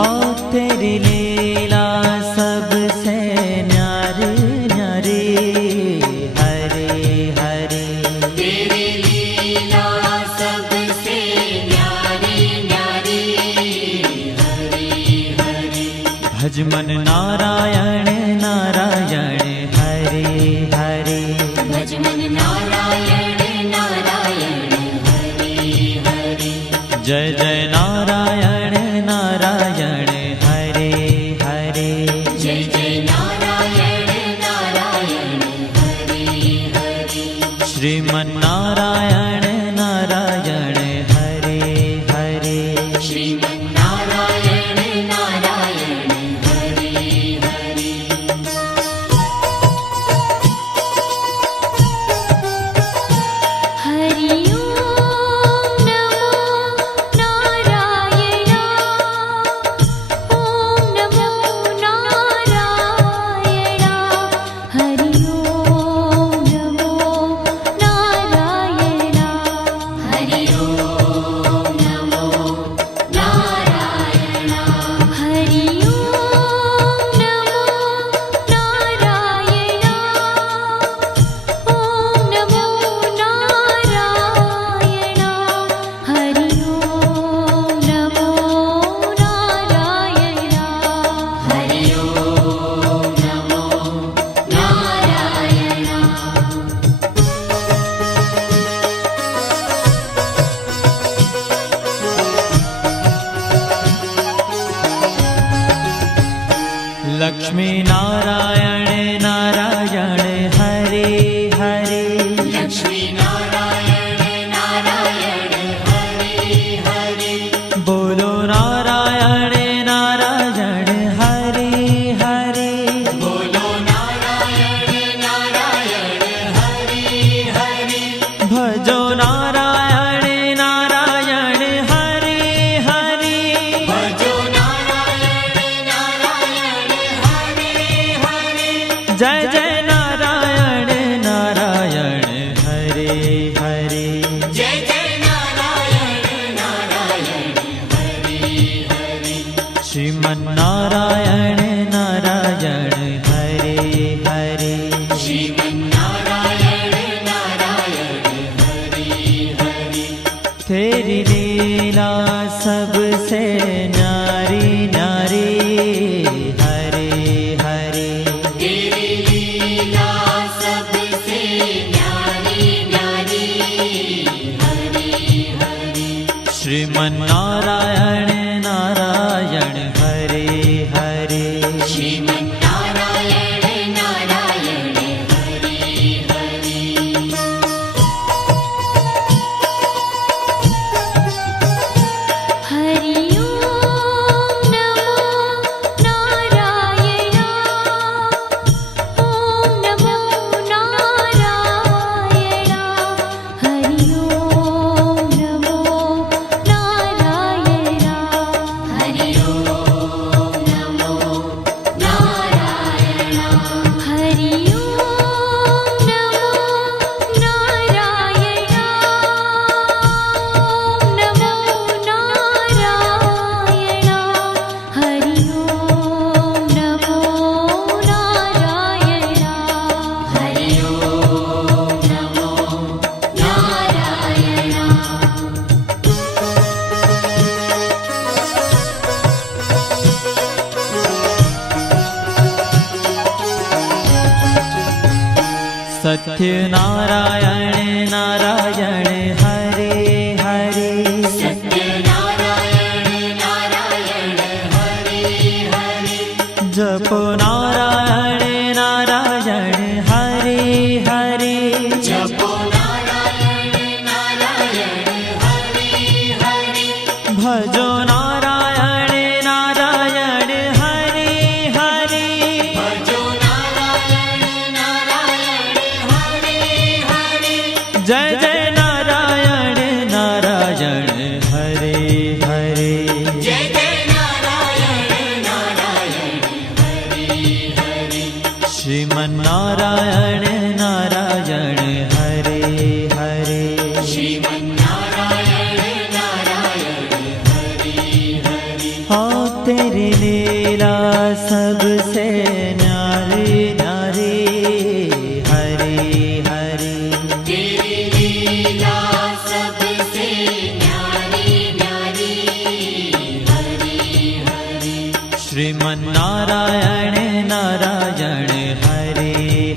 हो तेरी लीला सबसे न्यारी न्यारी हरे हरे। तेरी लीला सबसे न्यारी न्यारी हरे हरे। भज मन नारायण नारायण हरे हरे। भज मन नारायण नारायण हरे हरे। जय जय नारायण नारायण हरे हरे। जय जय नारायण नारायण हरे हरे। श्रीमन नारायण नारायण हरे हरे। श्रीमन नारायण नारायण हरे हरे। हरि ओम नमो नारायण। ओम नमो नारायण। हरि ओम नमो नारायण। हरि ओम नमो नारायण। हरि ओम नमो नारायण। ओम नमो नारायण। हरि ओम नमो नारायण। हरि ओम नमो नारायण। लक्ष्मी नारायण नारायण हरे हरे। लक्ष्मी नारायण नारायण हरे हरे। बोलो नारायण नारायण हरे हरे। बोलो नारायण नारायण हरे हरे। भजो नारायण नारायण हरे हरे। भजो नारायण नारायण हरे हरे। जय जय नारायण नारायण हरे हरे। जय जय नारायण नारायण हरे हरे। श्रीमन नारायण नारायण हरे हरे। श्रीमन नारायण नारायण हरे हरे। तेरी लीला सबसे न्यारी न्यारी हरे हरे। तेरी लीला सबसे न्यारी न्यारी हरे हरे। श्रीमन नारायण नारायण हरे हरे। श्रीमन नारायण नारायण हरे हरे। हरि ओम नमो नारायण। ओम नमो नारायण। हरि ओम नमो नारायण। हरि ओम नमो नारायण। हरि ओम नमो नारायण। ओम नमो नारायण। हरि ओम नमो नारायण। हरि ओम नमो नारायण। सत्य नारायण नारायण हरे हरे। सत्य नारायण नारायण हरे हरे। जपो नारायण नारायण हरे हरे। जपो नारायण नारायण हरे हरे। भजो नारायण नारायण हरे हरे। भजो नारायण नारायण हरे हरे। जय जय नारायण नारायण हरे हरे। जय जय नारायण नारायण हरे तेरी लीला सबसे न्यारी न्यारी हरि हरि तेरी लीला सबसे न्यारी न्यारी हरि हरि श्रीमन्नारायण नारायण हरि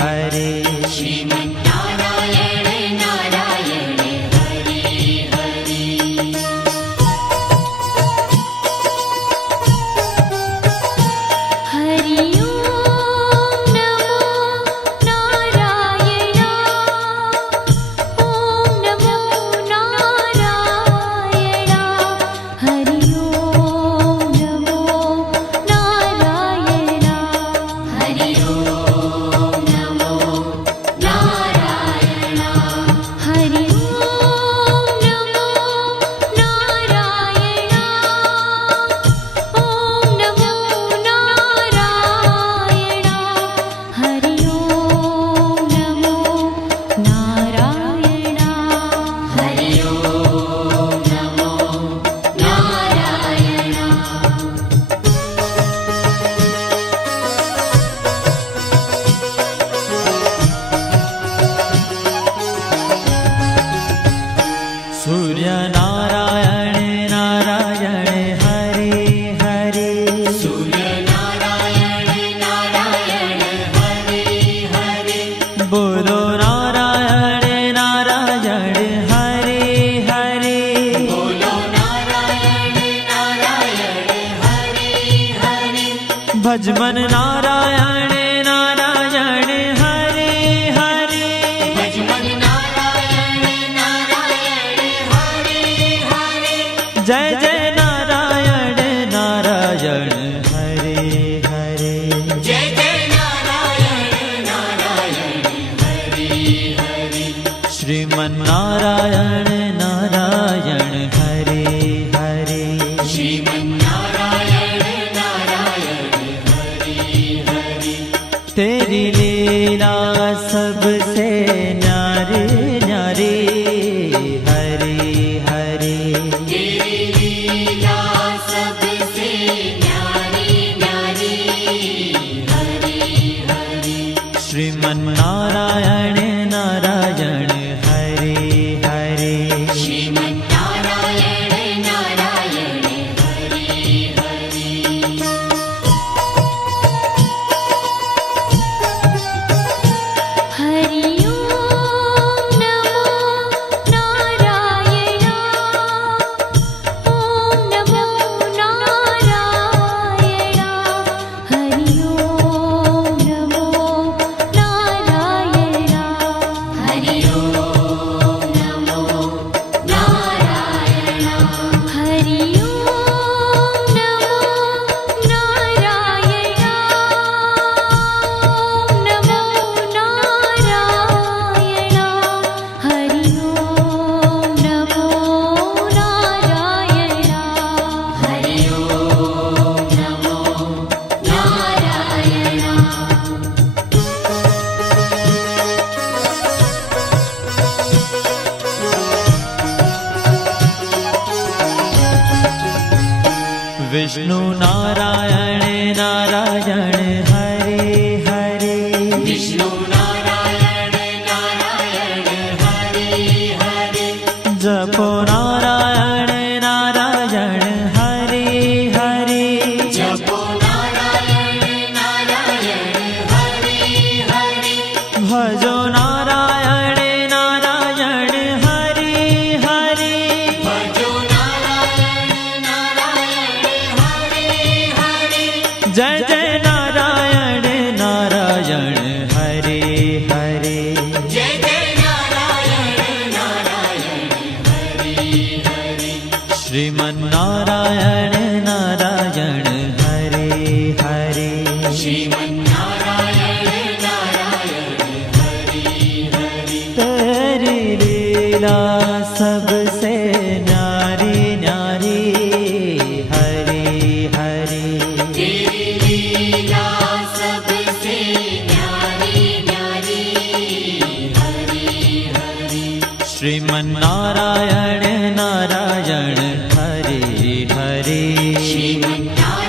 हरि श्रीमन्नारायण नारायण हरि हरि हरि ओम नमो नारायण ओम नमो नारायण हरि ओम नमो नारायण हरि ओम नमो नारायण हरि ओम नमो नारायण ओम नमो नारायण हरि ओम नमो नारायण हरि ओम नमो नारायण सूर्य नारायण नारायण हरि हरि सूर्य नारायण नारायण हरि हरि बोलो नारायण नारायण हरि हरि बोलो नारायण नारायण हरि हरि भजमन नारायण नारायण हरि हरि भजमन नारायण नारायण हरि हरि जय जय नारायण नारायण हरि हरि जय जय नारायण नारायण हरि हरि श्रीमन्नारायण नारायण हरि हरि श्रीमन्नारायण नारायण हरि हरि तेरी लीला सबसे न्यारी न्यारी हरि हरि तेरी लीला सबसे न्यारी न्यारी हरि हरि श्रीमन्नारायण नारायण हरि हरि श्रीमन्नारायण नारायण हरि हरि हरि ओम नमो नारायण ओम नमो नारायण हरि ओम नमो नारायण हरि ओम नमो नारायण हरि ओम नमो नारायण ओम नमो नारायण हरि ओम नमो नारायण हरि ओम नमो नारायण विष्णु नारायण नारायण हरि हरि विष्णु नारायण नारायण हरि हरि जपो नारायण नारायण हरि हरि जपो नारायण नारायण हरि हरि भजो नारायण नारायण हरि हरि भजो नारायण नारायण हरि हरि जय जय नारायण नारायण हरि हरि जय जय नारायण नारायण हरि हरि श्रीमन्नारायण नारायण हरि हरि श्रीमन्नारायण नारायण हरि हरि तेरी लीला सबसे न्यारी न्यारी हरि हरि तेरी लीला सबसे न्यारी न्यारी हरि हरि श्रीमन्नारायण नारायण हरि हरि श्रीमन्नारायण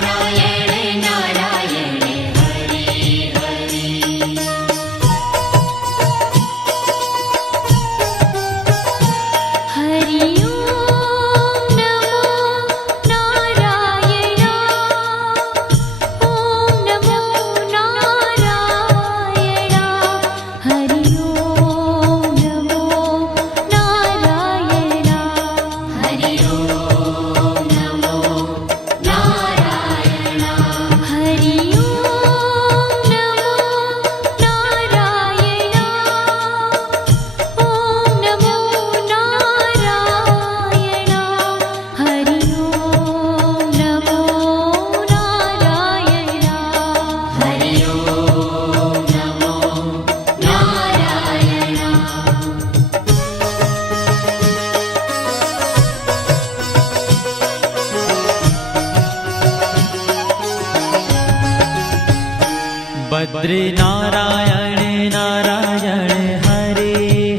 बद्री नारायण नारायण हरे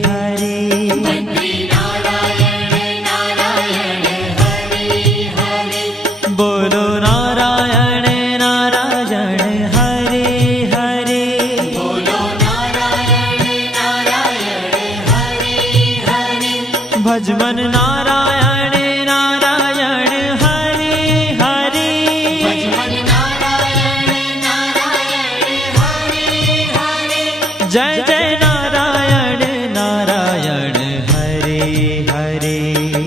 हरे बद्री नारायण नारायण हरे हरे बोलो नारायण नारायण हरे हरे बोलो नारायण नारायण हरे हरे भजमन नारायण नारायण हरे हरे भजमन नारायण नारायण हरे हरे जय जय नारायण नारायण हरे हरे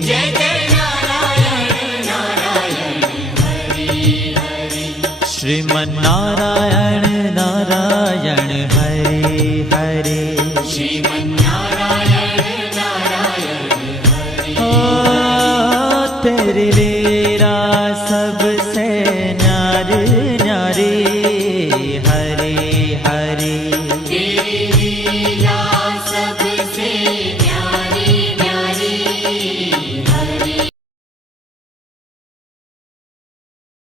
जय जय नारायण नारायण हरे हरे श्रीमन नारायण नारायण हरे हरे